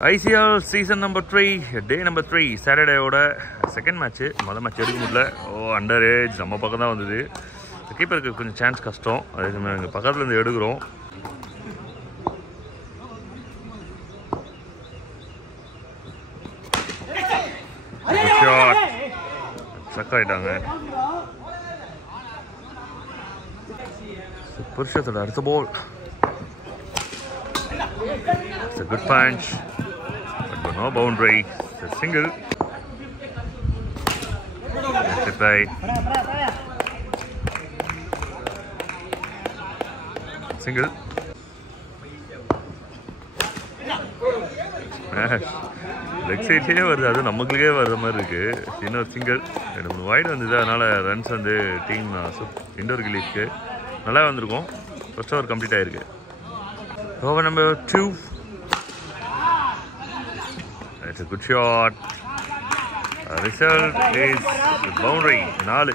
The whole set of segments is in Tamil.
ICL season number 3, day number 3, Saturday oda second match. Mother match edukka mudla. Oh, underage நம்ம பக்கம் தான் வந்தது. கீப்பருக்கு கொஞ்சம் சான்ஸ் கஷ்டம். அதே சமயம் எங்க பக்கத்துல இருந்து எடுக்குறோம். ஷாட். சக் ஆயிட்டாங்க. புருஷத்தோட அடுத்த பால். It's a good punch. But no boundary. It's a single. That's it play. Single. Leg சைட்லேயே வருது, அது நமக்குள்ளே வர்ற மாதிரி இருக்கு. இன்னொரு சிங்கிள். 2 வைடு வந்தது, அதனால ரன்ஸ் வந்து டீம் இண்டோர் கில்லிக்கு நல்லா வந்திருக்கும். ஃபர்ஸ்ட் ஓவர் கம்ப்ளீட் ஆயிருக்கு. Over number 2. It's a good shot. Result is the boundary. 4.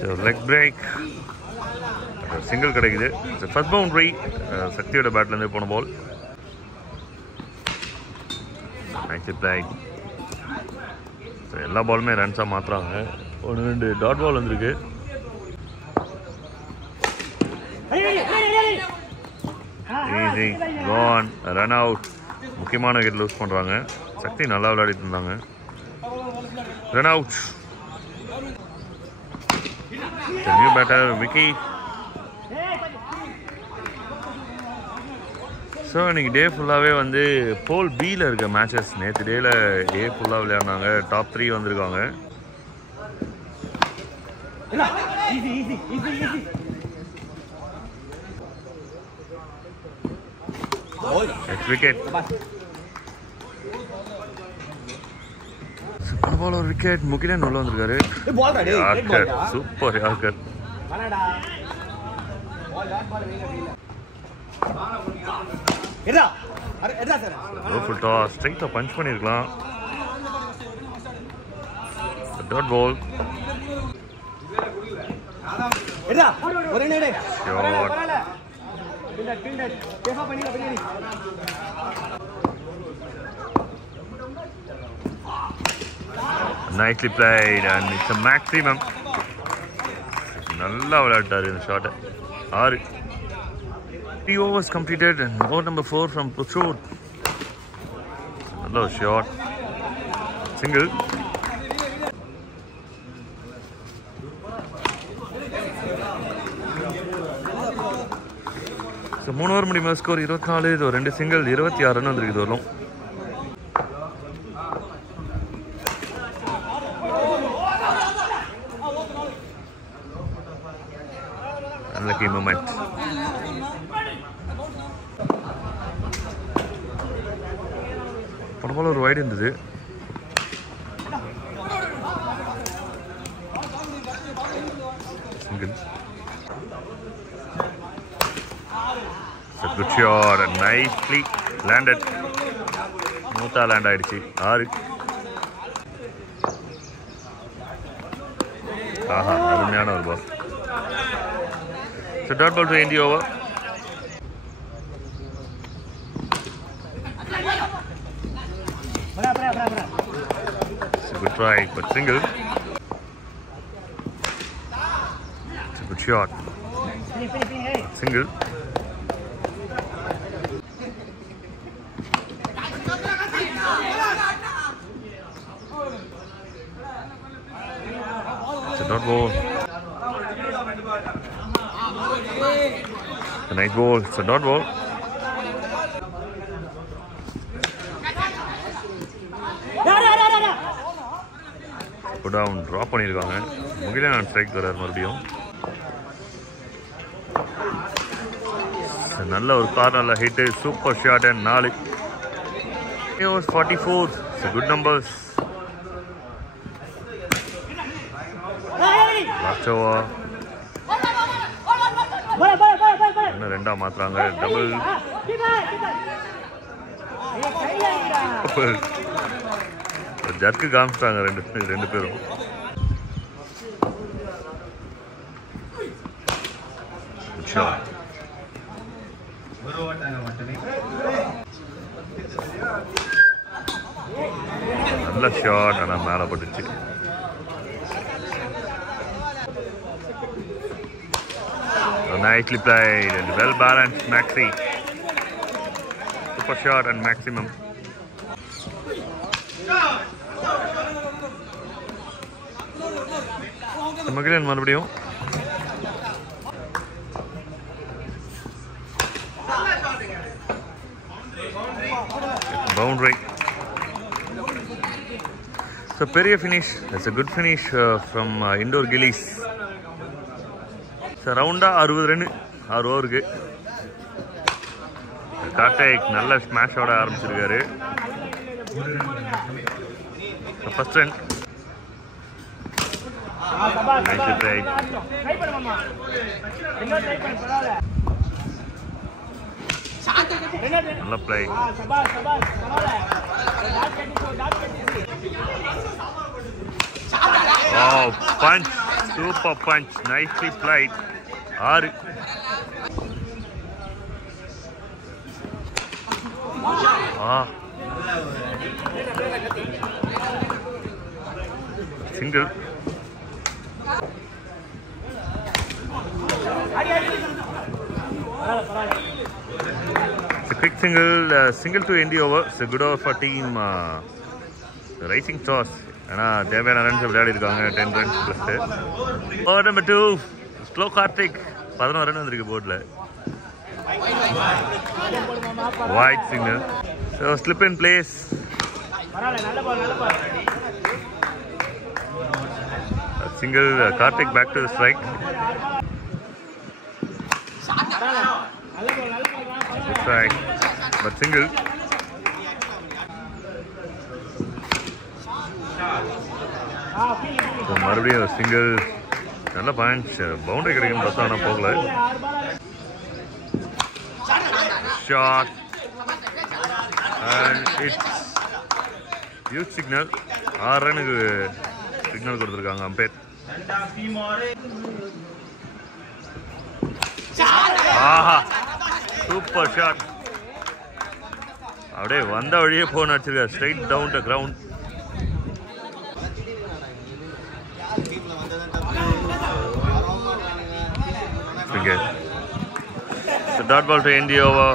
So leg break. Single கிடைக்குது. It's a first boundary. சக்தியோட பேட்ல இருந்து போன பால். Nice play. So எல்லா பாலுமே ரன்ஸா மாத்துறாங்க. 1-2 டாட் பால் வந்திருக்கு. Easy, gone, run out. முக்கியமான விக்கெட் லூஸ் பண்றாங்க. சக்தி நல்லா விளையாடிட்டு இருந்தாங்க. Run out. The new batter Vicky. So இன்னைக்கு டே ஃபுல்லாகவே வந்து போல் பியில் இருக்க மேட்சஸ். நேற்று டேல டே ஃபுல்லாக விளையாடினாங்க. டாப் 3 வந்திருக்காங்க. விக்கெட் பால் ஒரு விக்கெட். முகிலன் உள்ள வந்திருக்காரு. Yorker, super yorker. ஸ்ட்ரைட்டா பஞ்ச் பண்ணிருக்கலாம். Dot ball. Nicely played and it's a maximum. நல்லா விளையாட்டாரு இந்த shot. 6. 3 overs completed and over number 4 from Puchur. Hello shot. Single. So 3 over முடியுமா ஸ்கோர் 24. இது 2 சிங்கிள் 26 ரன் வந்திருக்கு வரலாம். Unlucky moment. பரவாயில்ல, ஒரு வைடு இருந்தது. Single. It's a good shot and nicely landed. மூத்தா லேண்ட் ஆயிடுச்சு. 6. ஆஹா, அருமையான ஒரு பால். So dot ball to end the over. It's a good try, but single. It's a good shot. Single. It's a dot ball. A nice ball. It's a dot ball. Put down, drop பண்ணிருக்காங்க. முகிலன் ஆன் ஸ்ட்ரைக் வரார் மறுபடியும். நல்ல ஒரு கார்னர்ல hit. Super shot and 4. Overs 44. It's a good numbers. Last over. இன்னும் 2 மாத்துறாங்க. டபுள். ஜர்க்கு காமிச்சிட்டாங்க ரெண்டு பேரும். shot. நல்ல ஷாட், ஆனால் மேலே பட்டுச்சு. Nicely played and well balanced Maxi. Super shot and maximum. Magizhan மறுபடியும் boundary. So பெரிய finish. It's a good finish from Indoor Gillies. So round 60 run 6 ஓவருக்கு. கார்த்திக் நல்ல ஸ்மாஷ் ஓட ஆரம்பிச்சிருக்காரு. First run. Nice try. நல்ல play. Oh, punch. Super punch. Nicely played. 6. Single. It's a quick single to end the over. It's a good over for team Rising Stars. தேவையான ரன்ஸ் விளையாடி இருக்காங்க. 10 runs plus. Over number 2 slow Karthik 11 run வந்திருக்கு போர்டில். Wide single. So slip in place. Single. Karthik back to the strike. Strike, but single. So மறுபடியும் single. நல்ல பஞ்ச். பவுண்டரி கிடைக்கும் பார்த்தா ஆனால் போகல. Shot. And it's huge signal. 6 ரனுக்கு சிக்னல் கொடுத்துருக்காங்க அம்பேர். ஆஹா, சூப்பர் ஷாட். அப்படியே வந்த வழியே போன் அடிச்சிருக்காரு. Straight down to ground. So dot ball to end the over.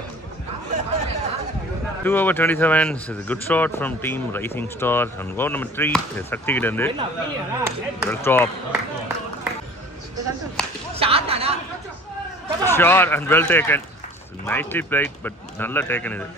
2 over 27. It's a good shot from team Rising Star. And goal number 3 is Sakti Kidande. Well stop. Shot and well taken. Nicely played, but nalla taken is it.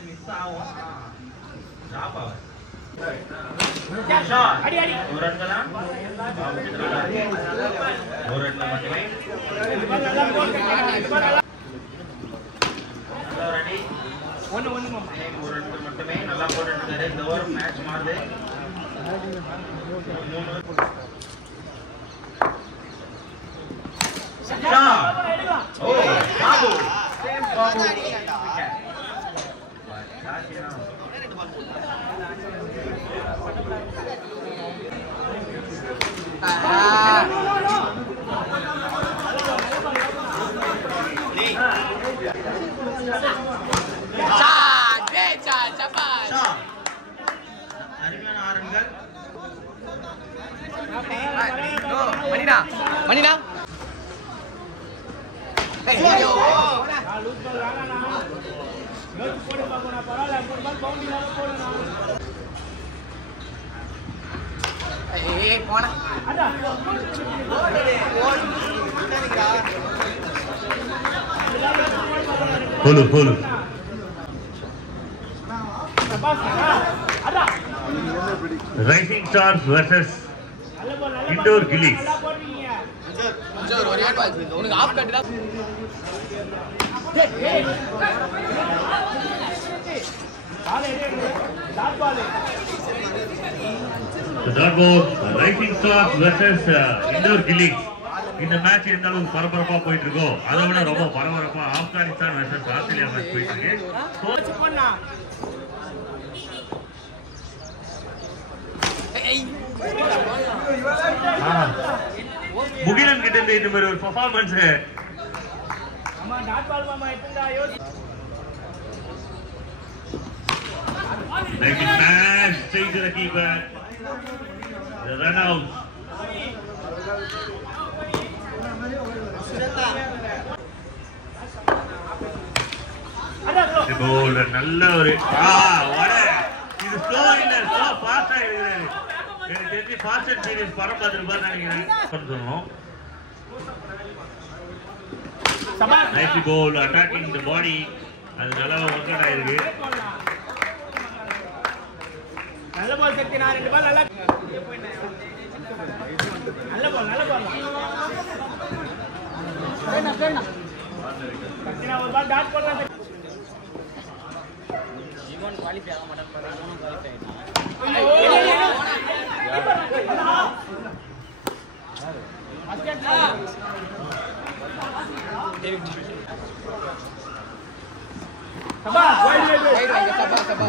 Manina. Hulu. Rising Stars versus Indoor Gillies. The dot ball, Rising Stars versus Indoor Gillies. இந்த மேட்ச் எந்த அளவுக்கு பரபரப்பா போயிட்டு இருக்கோ அதை விட ரொம்ப பரபரப்பா ஆப்கானிஸ்தான் வெர்சஸ் ஆஸ்திரேலியா மேட்ச் போயிட்டு இருக்கு. முகிலன் கிட்ட இருந்து இந்த மாதிரி ஒரு performance Like a smash straight to the keeper. The run out. The goal, நல்ல ஒரு இது ஸ்லோ இல்ல ஸ்லோ ஃபாஸ்டா இருக்குது. எனக்கு தெரிஞ்சு ஃபாஸ்ட் அண்ட் ஃபீரியஸ் படம் பார்த்துருப்பான்னு நினைக்கிறேன் சொல்லணும். நைஸ் கோல் அட்டாக்கிங் தி பாடி. அது நல்லா ஒர்க் அவுட் ஆயிருக்கு. நல்ல பால் சக்தி நான் ரெண்டு பால் நல்ல பால் வேணா சக்தினா ஒரு பால் டாட் போடுறாங்க. ஈவன் குவாலிஃபை ஆக மாட்டான் பாரு. Even qualify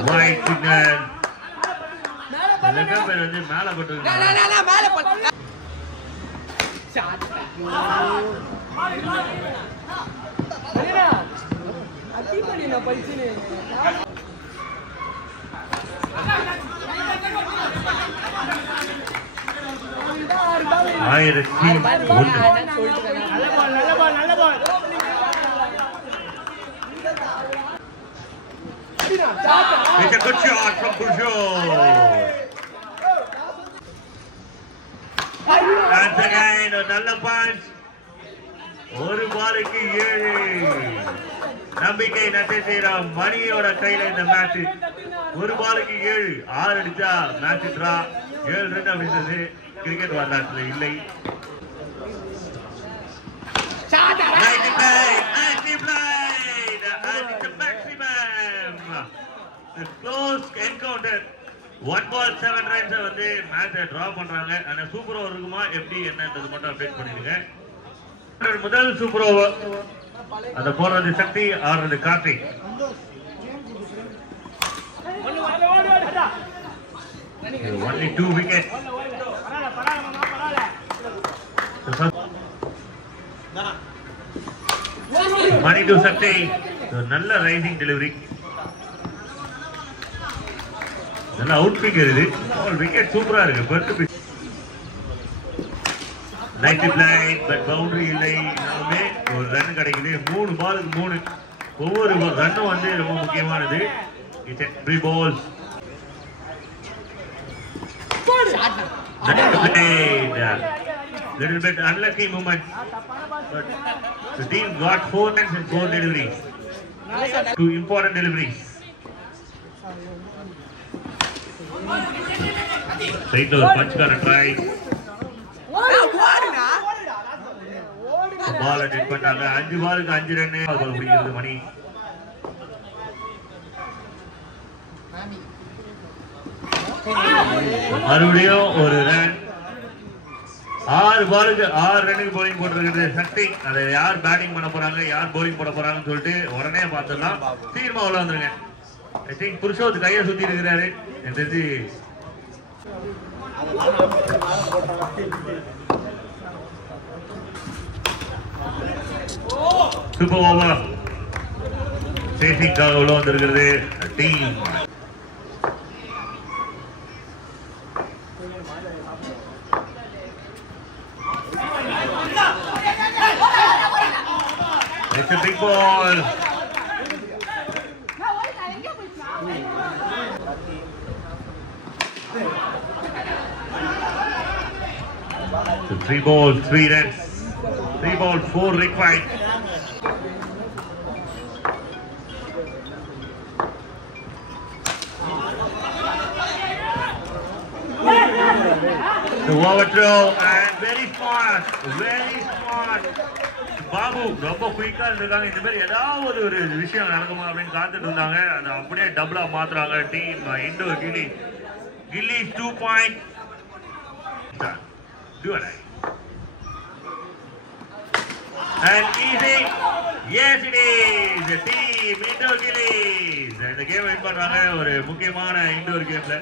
White signal. மேல வந்து மேல போட்டுருக்காங்க. மேல போட்டு ஷாட். அடடா. அடிபடி நான் பைச்சினே. நல்ல பால். It's a good shot from Peugeot. Once again, another punch. ஒரு பாலுக்கு 7. நம்பிக்கை நட்சத்திரம் மணியோட கையில இந்த மேட்ச். ஒரு பாலுக்கு 7. 6 அடிச்சா மேட்ச் டிரா. 7 ரன் அப்படின்றது கிரிக்கெட் வரலாற்றுல இல்லை. Close encounter. 1 ball 7 runs வந்து மேட்சை டிரா பண்றாங்க. ஆனா சூப்பர் ஓவர் இருக்குமா எப்படி என்னன்றது மட்டும் அப்டேட் பண்ணிடுங்க. முதல் சூப்பர் ஓவர் அத போடுறது சக்தி, ஆடுறது Karthik. Only 2 wickets. Money to Sakti. நல்ல ரைசிங் டெலிவரி. நல்ல அவுட் பிக் இது. ஆல் விக்கெட் சூப்பரா இருக்கு. பர்த் பிக். நைட் பிளைட் பட் பவுண்டரி இல்லை. நாமே ஒரு ரன் கிடைக்குது. 3 பாலுக்கு 3. ஒவ்வொரு ரன்னும் வந்து ரொம்ப முக்கியமானது. It's 3 balls. Little bit unlucky moment. But the team got 4 runs and 4 deliveries. 2 important deliveries. Straight to the punch gonna try. Ball at it பண்ணாங்க. 5 பாலுக்கு 5 ரன் பால் பிடிக்கிறது மணி. மறுபடியும் ஒரு ரன். 6 பாலுக்கு 6 ரன்னுக்கு bowling போட்டிருக்கிறது சக்தி. அதை யார் பேட்டிங் பண்ண போறாங்க, யார் bowling போட போறாங்கன்னு சொல்லிட்டு உடனே பார்த்துடலாம். சீக்கிரமா உள்ள வந்துருங்க. ஐ திங்க் புருஷோத் கையை சுத்தி இருக்கிறாரு. எனக்கு தெரிஞ்சு சூப்பர் ஓவர். சேசிங்காக உள்ள வந்திருக்கிறது team. It's a big ball. So 3 balls, 3 runs. 3 balls, 4 required. The overthrow and very smart. Babu ரொம்ப குயிக்கா இருக்காங்க. இந்த மாதிரி ஏதாவது ஒரு விஷயம் நடக்குமா அப்படின்னு காத்துட்டு இருந்தாங்க. அதை அப்படியே டபுளா மாத்துறாங்க team indoor Gilli 2 point. Do it. And easy. Yes it is. The team indoor gillies. இந்த கேம் வின் பண்றாங்க ஒரு முக்கியமான இண்டோர் கேம்ல.